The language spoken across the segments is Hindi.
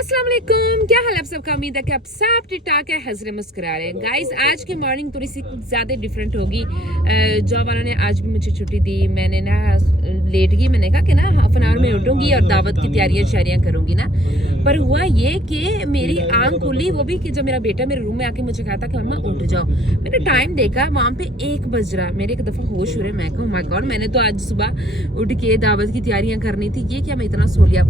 अस्सलाम वालेकुम, क्या हाल आप सबका। उम्मीद है कि आप सब ठीक ठाक है, हंसरे मुस्कुरा रहे हैं। गाइस आज की मॉर्निंग थोड़ी सी कुछ ज़्यादा डिफरेंट होगी। जॉब वालों ने आज भी मुझे छुट्टी दी। मैंने ना लेट गई, मैंने कहा कि ना हाफ एन आवर में उठूंगी और दावत की तैयारियां शायरियाँ करूंगी ना। पर हुआ ये कि मेरी आंख खुली, वो भी कि जब मेरा बेटा मेरे रूम में आके मुझे कहा था कि मम्मा उठ जाओ। मैंने टाइम देखा, वहाँ पे 1 बज रहा। मेरे एक दफ़ा होश हो रहे, मैं कहूँ माय गॉड, मैंने तो आज सुबह उठ के दावत की तैयारियां करनी थी, ये क्या मैं इतना सो लिया।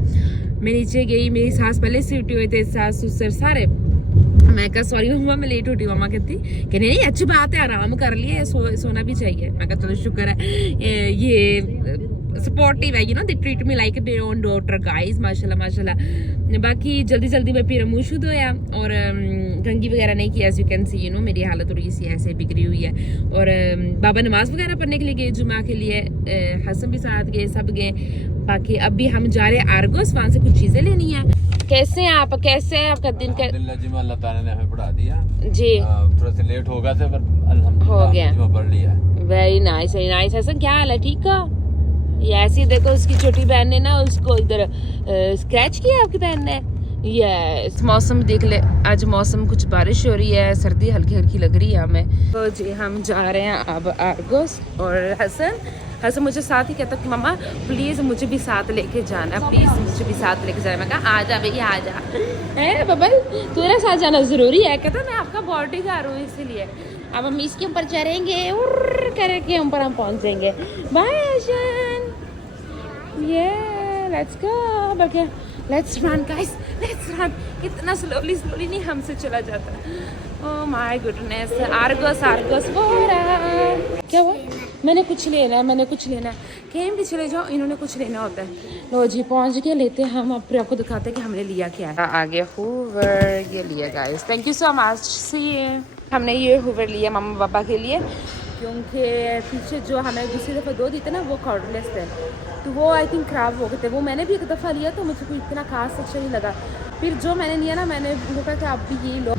मैं नीचे गई, मेरी सास पहले से उठी हुए थे, सास ससुर सारे। मैं कहा सॉरी मम्मा मैं लेट उठी। मम्मा कहती कि नहीं अच्छी बात है, आराम कर लिए, सोना भी चाहिए। मैं कहा चलो शुक्र है, ये सपोर्टिव है, you know they treat me like their own daughter guys, माशाल्लाह माशाल्लाह। बाकी जल्दी जल्दी में फिर मुंह शुद्ध होया और कंघी वगैरह नहीं किया। As you can see, you know मेरी हालत थोड़ी सी ऐसे बिगड़ी हुई है। और बाबा नमाज वगैरह पढ़ने के लिए गए जुमा के लिए, हसन भी साथ गए, सब गए। बाकी अभी हम जा रहे हैं आर्गोस, वहाँ से कुछ चीजें लेनी है। कैसे हैं आप, कैसे हैं आपका दिन? अल्लाह ताला ने हमें पढ़ा दिया जी, थोड़ा सा लेट होगा था पर अल्हम्दुलिल्लाह हो गया, पढ़ लिया। Very nice very nice. Hasan क्या हाल है, ठीक है? ये ऐसी देखो, उसकी छोटी बहन ने ना उसको इधर स्क्रैच किया, आपकी बहन ने। ये इस मौसम देख ले, आज मौसम कुछ बारिश हो रही है, सर्दी हल्की हल्की लग रही है हमें। तो जी हम जा रहे हैं अब आर्गोस। और हसन मुझे साथ ही कहता कि मम्मा प्लीज़ मुझे भी साथ लेके जाना, प्लीज़ मुझे भी साथ लेके जाना। मैं कहा आ जा भैया आ जा, है बबल तेरे साथ जाना ज़रूरी है। कहता मैं आपका बॉडीगार्ड हूँ इसीलिए। अब हम इसके ऊपर चढ़ेंगे, उर्र करके ऊपर हम पहुँच जाएंगे। बाय हसन, ये let's go, okay let's run guys, let's run. इतना स्लोली स्लोली नहीं हमसे चला जाता। Oh my goodness, Argos Argos क्या हुआ? मैंने कुछ लेना है, मैंने कुछ लेना है। कहीं भी चले जाओ इन्होंने कुछ लेना होता है। लो जी पहुंच के लेते हैं हम, अब आपको दिखाते हैं कि हमने लिया क्या है। आ गया हूवर, ये लिया guys, thank you so much. See हमने ये हूवर लिया मम्मा पापा के लिए, क्योंकि पीछे जो हमें दूसरी दफ़ा 2 दी थे ना वो कॉर्डलेस थे, तो वो आई थिंक ख़राब हो गए थे। वो मैंने भी एक दफ़ा लिया तो मुझे कोई इतना खास अच्छा नहीं लगा। फिर जो मैंने लिया ना, मैंने उनको कहा कि आप भी ये लो।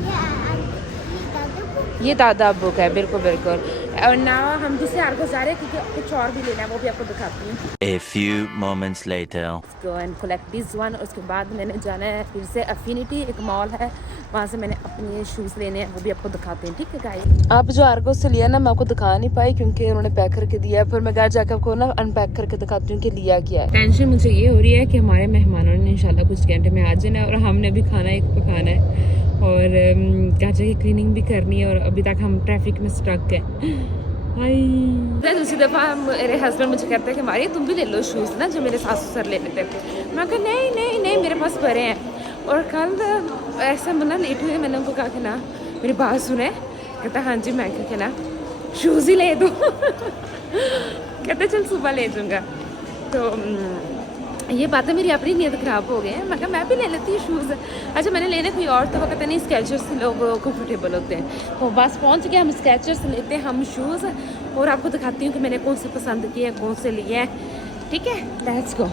ये दादा बुक है, बिल्कुल बिल्कुल। और ना हम दूसरे आर्गो जा रहे हैं क्योंकि कुछ और भी लेना है, वो भी आपको दिखाती हूँ। A few moments later. Go and collect this one। उसके बाद मैंने जाना है फिर से अफिनिटी, एक मॉल है, वहाँ से मैंने अपने शूज़ लेने हैं, वो भी आपको दिखाते हैं, ठीक है गाइस। आप जो आर्गो से लिया ना, मैं आपको दिखा नहीं पाई क्योंकि उन्होंने पैक करके दिया। फिर मैं घर जाकर आपको ना अनपैक करके दिखाती हूँ कि लिया क्या है। टेंशन मुझे ये हो रही है कि हमारे मेहमानों ने इंशाल्लाह कुछ घंटे में आ जाना है और हमने भी खाना एक पकाना है और घर जाके क्लीनिंग भी करनी है, और अभी तक हम ट्रैफिक में स्टक है। दूसरी दफ़ा मेरे हस्बैंड मुझे कहते हैं कि मारिया तुम भी ले लो शूज़ ना, जो मेरे सासू सर लेने थे। मैं कहा नहीं नहीं नहीं मेरे पास भरे हैं। और कल ऐसा मना लेट हुए, मैंने उनको कहा कि ना मेरी बात सुने। कहता हाँ जी। मैं कहा कि ना शूज़ ही ले दो। कहते चल सुबह ले दूँगा। तो ये बातें मेरी अपनी नीयत ख़राब हो गई है। मैं कहा मैं भी ले लेती हूँ शूज़। अच्छा मैंने लेने कोई और तो वो कहते नहीं स्केचर्स से लोग कंफर्टेबल होते हैं। तो बस पहुँच गए, हम स्केचर्स लेते हैं हम शूज़, और आपको दिखाती हूँ कि मैंने कौन से पसंद किए हैं, कौन से लिए हैं, ठीक है लेट्स गो।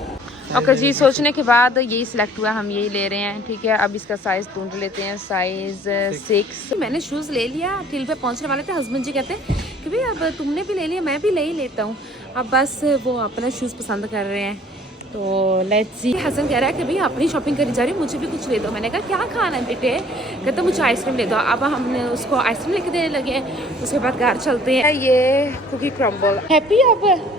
ओके जी, सोचने के बाद यही सिलेक्ट हुआ, हम यही ले रहे हैं, ठीक है। अब इसका साइज़ ढूंढ लेते हैं, साइज़ 6। मैंने शूज़ ले लिया, टिल पे पहुँचने वाले थे। हस्बैंड जी कहते हैं कि भाई अब तुमने भी ले लिया, मैं भी ले ही लेता हूँ। अब बस वो अपना शूज़ पसंद कर रहे हैं, तो लेट्स सी। हसन कह रहा है कि भाई अपनी शॉपिंग करी जा रही है, मुझे भी कुछ ले दो। मैंने कहा क्या खाना है बेटे? कहते मुझे आइसक्रीम ले दो। अब हमने उसको आइसक्रीम लेके देने लगे हैं, उसके बाद घर चलते हैं। ये कुकी क्रम्बल हैप्पी अब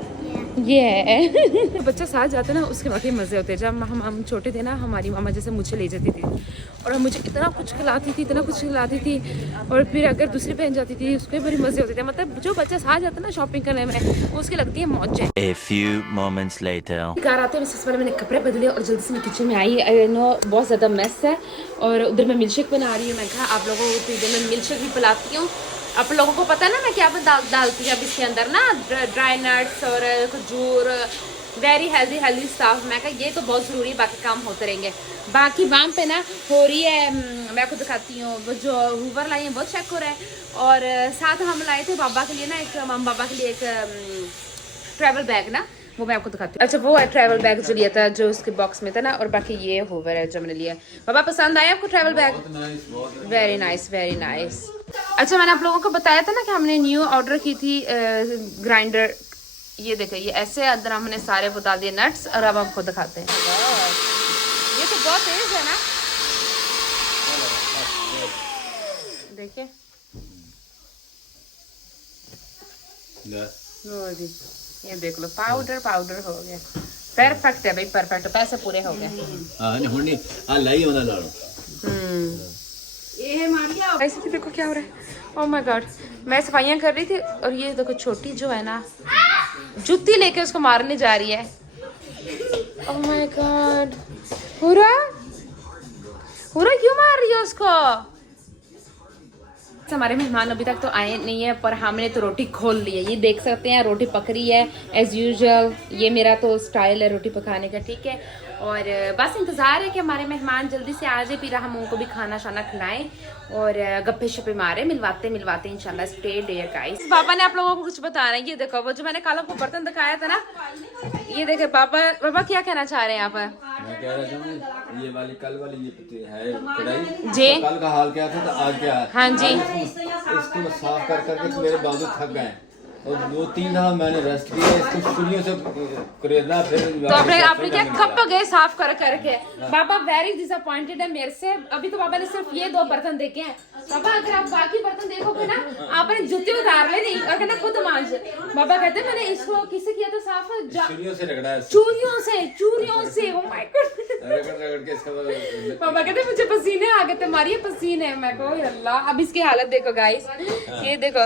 ये है। बच्चा साथ जाते ना उसके वाकई मज़े होते हैं। जब हम छोटे थे ना, हमारी मामा जैसे मुझे ले जाती थी और मुझे इतना कुछ खिलाती थी, इतना कुछ खिलाती थी। और फिर अगर दूसरी बहन जाती थी उसके बड़े मज़े होते थे। मतलब जो बच्चा साथ जाता ना शॉपिंग करने में, उसकी लगती है मौज। A few moments later. घर आते सबसे पहले मैंने कपड़े बदले और जल्दी से मैं किचन में आई। नो बहुत ज़्यादा मेस है और उधर मैं मिल्क शेक बना रही हूँ। मैं कहा आप लोगों को मैं मिल्क शेक भी पिलाती हूँ। आप लोगों को पता है ना मैं क्या डालती हूँ अब इसके अंदर ना, ड्राई नट्स और खजूर, वेरी हेल्दी स्टाफ। मैं कहा ये तो बहुत ज़रूरी है, बाकी काम होते रहेंगे। बाकी वहाँ पे ना हो रही है, मैं आपको दिखाती हूँ। वो जो हूवर लाई है बहुत चेक हो रहा है। और साथ हम लाए थे बाबा के लिए ना, एक मम बाबा के लिए एक ट्रैवल बैग ना, वो मैं आपको दिखाती हूँ। अच्छा वो है ट्रैवल बैग जो लिया था, जो उसके बॉक्स में था ना। और बाकी ये हूवर है जो मैंने लिया। बाबा पसंद आया आपको travel bag? Very nice very nice. अच्छा मैंने आप लोगों को बताया था ना कि हमने न्यू ऑर्डर की थी ग्राइंडर। ये देखें, ये ऐसे अंदर हमने सारे वो डाल दिए नट्स, और अब आपको दिखाते हैं। ये तो बहुत तेज है ना। देखिए वो जी, ये देख लो पाउडर पाउडर हो गया। परफेक्ट है भाई, परफेक्ट, पैसे पूरे हो गए। ऐसे भी देखो क्या हो रहा है। ओह माय गॉड, मैं सफाइयाँ कर रही थी और ये देखो छोटी जो है ना जुत्ती लेके उसको मारने जा रही है। ओह माय गॉड, हुरा हुरा क्यों मार रही है उसको? हमारे मेहमान अभी तक तो आए नहीं है, पर हमने तो रोटी खोल ली है। ये देख सकते हैं रोटी पक रही है एज यूजुअल। ये मेरा तो स्टाइल है रोटी पकाने का, ठीक है। और बस इंतज़ार है कि हमारे मेहमान जल्दी से आ जाए, फिर हम उनको भी खाना शाना खिलाएं और गप्पे शप्पे मारे, मिलवाते इंशाल्लाह। Stay there guys. पापा ने आप लोगों को कुछ बताना है। ये देखो वो जो मैंने कल आपको बर्तन दिखाया था ना, ये देखो पापा क्या कहना चाह रहे हैं यहाँ पर? मैं कह रहा था ये वाली कल वाली ये है कढ़ाई जी, कल का हाल क्या था तो आज क्या है। हाँ जी, इसको साफ कर करके मेरे बाजू थक गए और 2-3 दफा मैंने रेस्ट किया। इसको छुरियों से करेदना फिर तो आपने क्या कब गए साफ कर करके? पापा वेरी डिसअपॉइंटेड है मेरे से। अभी तो पापा ने सिर्फ ये 2 बर्तन देखे हैं। पापा अगर आप बाकी बर्तन देखोगे ना, आपने जूते उतार ले नहीं और कहना खुद मांझ। पापा कहते मैंने इसको किससे किया था साफ? छुरियों से रगड़ा है, चूरियों से। ओह माय गॉड, रगड़ के इसका पापा कहते मुझे पसीने आ गए थे, मारिए पसीने। मैं कहो अल्लाह, अब इसकी हालत देखो गाइस, ये देखो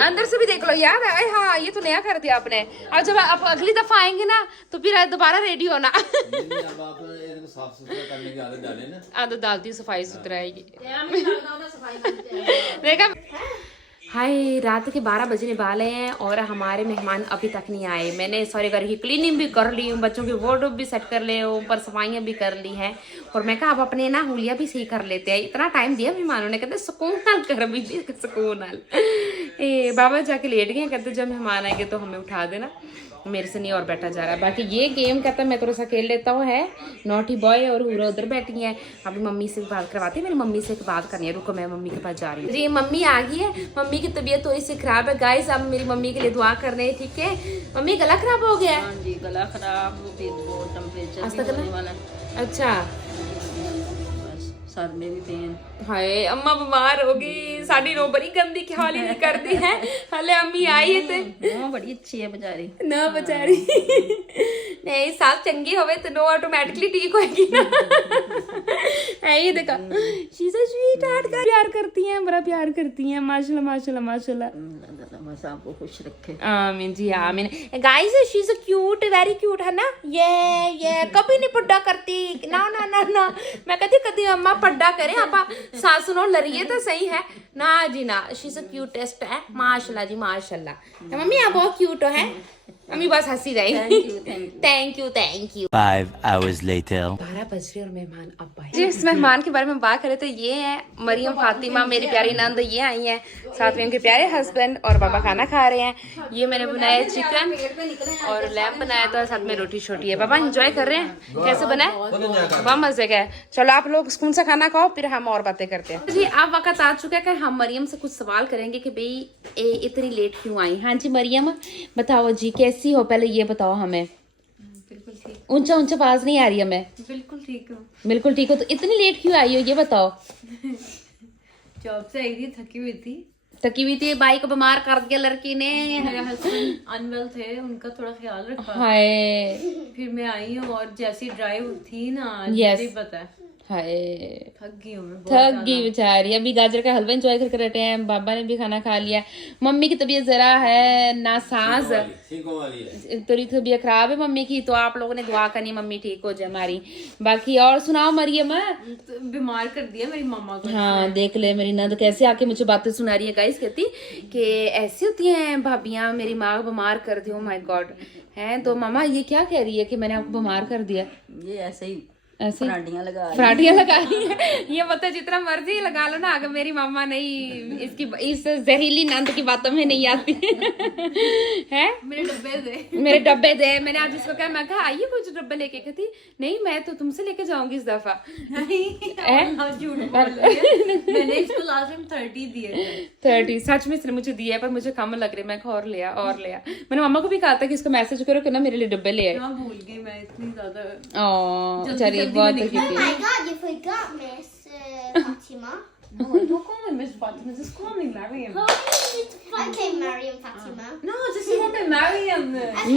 अंदर से भी देख लो यार। हाँ ये तो नया कर दिया आपने। अब जब आप अगली दफा आएंगे ना तो फिर दोबारा रेडी होना। अब आप इसको साफ सुथरा करने की आदत डालें ना। आदत डालती हूँ, सफाई सुथरा है। देखा हाय, रात के 12 बजने वाले हैं और हमारे मेहमान अभी तक नहीं आए। मैंने सारे घर की क्लीनिंग भी कर ली, बच्चों के वार्डरोब भी सेट कर ले, ऊपर सफाइयाँ भी कर ली हैं। और मैं कहा अब अपने ना हुलिया भी सही कर लेते हैं। इतना टाइम दिया मेहमानों ने, कहते सुकून नाल कर, अभी सुकून नाल। बाबा जाके लेट गए, कहते जब मेहमान आएंगे तो हमें उठा देना। मेरे से नहीं और बैठा जा रहा। बाकी ये गेम कहता है मैं थोड़ा सा खेल लेता हूँ, है नॉटी बॉय और हुरा उधर बैठी है। अभी मम्मी से बात करवाती है, मेरी मम्मी से बात करनी है। रुको मैं मम्मी के पास जा रही हूँ। जी मम्मी आ गई है। मम्मी की तबीयत थोड़ी सी खराब है गाइस, अब मेरी मम्मी के लिए दुआ कर रहे हैं, ठीक है। मम्मी गला खराब हो गया? हाँ जी, गला खराब, टेम्परेचर। अच्छा, सर में भी पेन। हाय अम्मा बीमार होगी। साड़ी नो बड़ी गंदी ख्याल ही नहीं करती है। हले अम्मी आई है ते बड़ी अच्छी है बेचारी ना, बेचारी नहीं सास चंगी होवे तो नो ऑटोमेटिकली ठीक होएगी ना। है ये देखा, she is a sweet heart, प्यार करती हैं, बड़ा प्यार करती हैं। माशाल्लाह माशाल्लाह माशाल्लाह, बस आपको खुश रखे। आमीन जी आमीन। Guys she is cute, very cute है ना। ये कभी नहीं पड्डा करती ना ना ना ना। मैं कहती कभी अम्मा पड्डा करे, आपा सास सुनो लड़िए तो सही है ना जी ना। शी इज क्यूटेस्ट है, माशाल्लाह जी माशाल्लाह। मम्मी आप बहुत क्यूट हो है। मम्मी बस हंसी जाएगी। Thank you 5 hours later. 12 बज रहे और मेहमान अब आए। जिस मेहमान के बारे में बात करें तो ये है मरियम फातिमा, मेरी प्यारी नंद। ये आई है, साथ में उनके प्यारे हस्बैंड और पापा खाना खा रहे हैं। ये मैंने बनाया चिकन और लैम्प बनाया था, साथ में रोटी छोटी है। पापा एंजॉय कर रहे हैं, कैसे बना है? बहुत मजे का है। चलो आप लोग स्कून से खाना खाओ, फिर हम और बातें करते हैं। जी अब वक्त आ चुका है कि हम मरियम से कुछ सवाल करेंगे कि भाई इतनी लेट क्यों आई। हाँ जी मरियम बताओ जी, कैसी हो? पहले ये बताओ हमें। बिल्कुल ठीक। ऊंचा आवाज नहीं आ रही है मैं। बिल्कुल ठीक हूँ। बिल्कुल ठीक हो। तो इतनी लेट क्यों आई हो ये बताओ। जॉब से आई थी, थकी हुई थी। थकी हुई थी, बाइक बीमार कर दिया लड़की ने। मेरे हस्बैंड अनवेल थे, उनका थोड़ा ख्याल रखा। हाय फिर मैं आई हूँ और जैसी ड्राइव थी ना, Yes. मुझे पता है हाय थक गई हूँ मैं, थक गई बेचारी। अभी गाजर का हलवा एंजॉय करके बैठे हैं, बाबा ने भी खाना खा लिया। मम्मी की तबीयत जरा है नासाज, थोड़ी तबीयत खराब है मम्मी की, तो आप लोगों ने दुआ करनी मम्मी ठीक हो जाए हमारी। बाकी और सुनाओ मरियम। तो बीमार कर दिया मेरी मामा को। हाँ देख ले मेरी नंद कैसे आके मुझे बातें सुना रही है गाइस। कहती कि ऐसी होती हैं भाभियां, मेरी माँ बीमार कर दी। माय गॉड है। तो मामा ये क्या कह रही है कि मैंने आपको बीमार कर दिया? ये ऐसे ही ऐसे फराटियां लगा रही है। ये मतलब जितना मर्जी लगा लो ना, अगर मेरी मामा नहीं इसकी इस जहरीली नंद की बातों में नहीं आती है। मेरे डब्बे दे। मैंने आज इसको कहा, मैं कहा आइए कुछ डब्बे लेके। कहती नहीं मैं तो तुमसे लेके जाऊंगी इस दफा। मैंने इसको लास्ट टाइम 30 दिए थे। 30 सच में इसने मुझे दिया है, पर मुझे कम लग रही है। मैं और लिया। मैंने मामा को भी कहा था कि इसको मैसेज करो कि ना मेरे लिए डब्बे ले आए। भूल गई मैं इतनी ज्यादा। चलिए बहुत Oh my god, you forgot, Miss Fatima. No, don't call me Miss Fatima. Just call me Mariam. Okay, Mariam Fatima. No, just call me Mariam.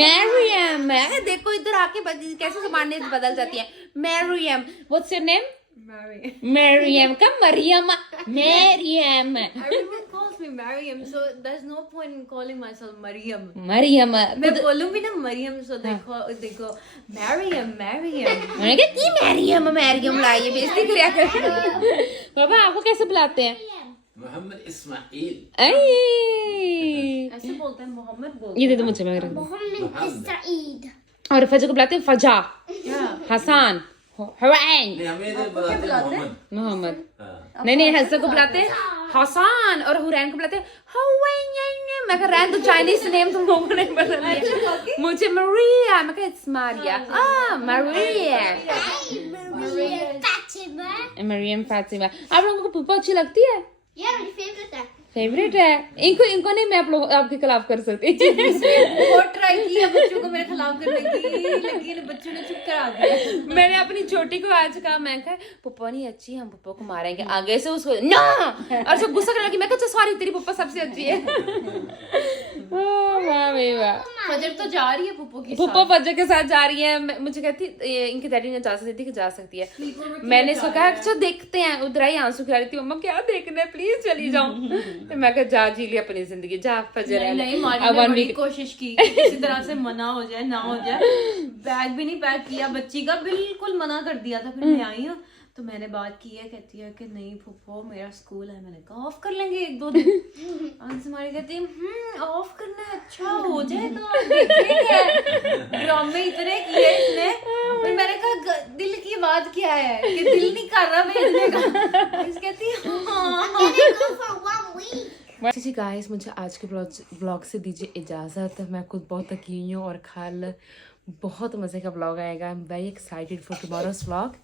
Mariam. देखो इधर आके कैसे जमाने बदल जाती है। Mariam, what's your name? Mariam. Mariam का Mariam. Mariam, Everyone calls me Mariam, so there's no point in calling myself Mariam. Mariam. मैं बोलूंगी ना Mariam, so देखो Mariam. मैंने कहा की मैरियम मैरियम लाइए, बेइज्जती करिया कर। बाबा आपको कैसे बुलाते हैं? मोहम्मद इस्माइल। ऐ ऐसे बोलते हैं, मोहम्मद बोलते ये दे दो मुझे, मैं रख दूं। Mohammed is Saeed. और फजर को बुलाते हैं फजा, हैं। हसन, हुरैन, नहीं हमें इधर बुलाते हैं मोहम्मद। मोहम्मद। हाँ। नहीं हसन को बुलाते हैं हसन और हुरैन को बुलाते हैं हुवैन। मैं कह रहा तो चाइनीज नेम तुम लोगों ने बदल दिया। मुझे मरिया, मैं कहा it's Maria. Maria, Mariam Fatima. Mariam Fatima. आप लोगों को पुप्पा अच्छी लगती है? Yeah, my favorite है. फेवरेट है। इनको नहीं, मैं आप लोग आपके खिलाफ कर सकती। बहुत ट्राई किया बच्चों को मेरे खिलाफ करने की, लेकिन बच्चों ने चुप करा दिया। मैंने अपनी छोटी को आज कहा, मैं कहा पप्पा नहीं अच्छी, हम पप्पा को मारेंगे। आगे से उसको ना, और जब गुस्सा करने लगी मैं कहा सॉरी तेरी पप्पा सबसे अच्छी है। वाह भाई वाह। फजर तो जा रही है पुप्पो की पप्पा फजर के साथ जा रही है। मुझे कहती इनके डैडी ने इजाजत दी थी कि जा सकती है। मैंने इसको कहा अच्छा देखते हैं, उधर ही आंसू खिला रही थी। मम्मा क्या देखना है, प्लीज चली जाऊं। तो मैं कहा जा जी लिया अपनी जिंदगी, जा फजर है। नहीं मारी ने बड़ी कोशिश की कि किसी तरह से मना हो जाए, ना हो जाए। बैग भी नहीं पैक किया बच्ची का, बिल्कुल मना कर दिया था। फिर मैं आई हूँ तो मैंने बात की है, कहती है कि नहीं फुफ्फो मेरा स्कूल है। मैंने कहा ऑफ कर लेंगे 1-2 दिन। आंसू मारी कहती है ऑफ करना है, अच्छा हो जाएगा, देखेंगे। ड्रामे इतने किए इसने। फिर मैंने कहा दिल की बात क्या है कि दिल नहीं कर रहा भेजने का। इस कहती है हाँ। Go for 1 week. जी गाइस, मुझे आज के ब्लॉग से दीजिए इजाज़त। मैं खुद बहुत थकी हुई हूँ और कल बहुत मज़े का ब्लॉग आएगा। I am very excited for tomorrow's vlog.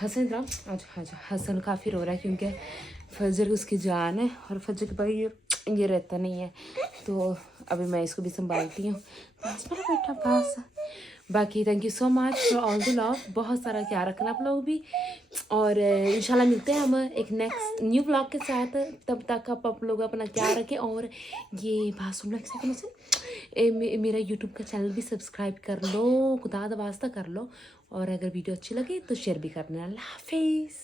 Hasan आज हसन काफ़ी रो रहा है क्योंकि फजर उसकी जान है और फजर के भाई ये रहता नहीं है, तो अभी मैं इसको भी संभालती हूँ। बस मेरा बेटा पास। बाकी thank you so much for all the love. बहुत सारा ख्याल रखना आप लोग भी, और इंशाल्लाह मिलते हैं हम एक नेक्स्ट न्यू ब्लॉग के साथ। तब तक आप लोग अपना ख्याल रखें। और ये बात सुन लो, मेरा यूट्यूब का चैनल भी सब्सक्राइब कर लो, खुदा दा वास्ता कर लो। और अगर वीडियो अच्छी लगे तो शेयर भी करना। अल्लाह हाफिज़।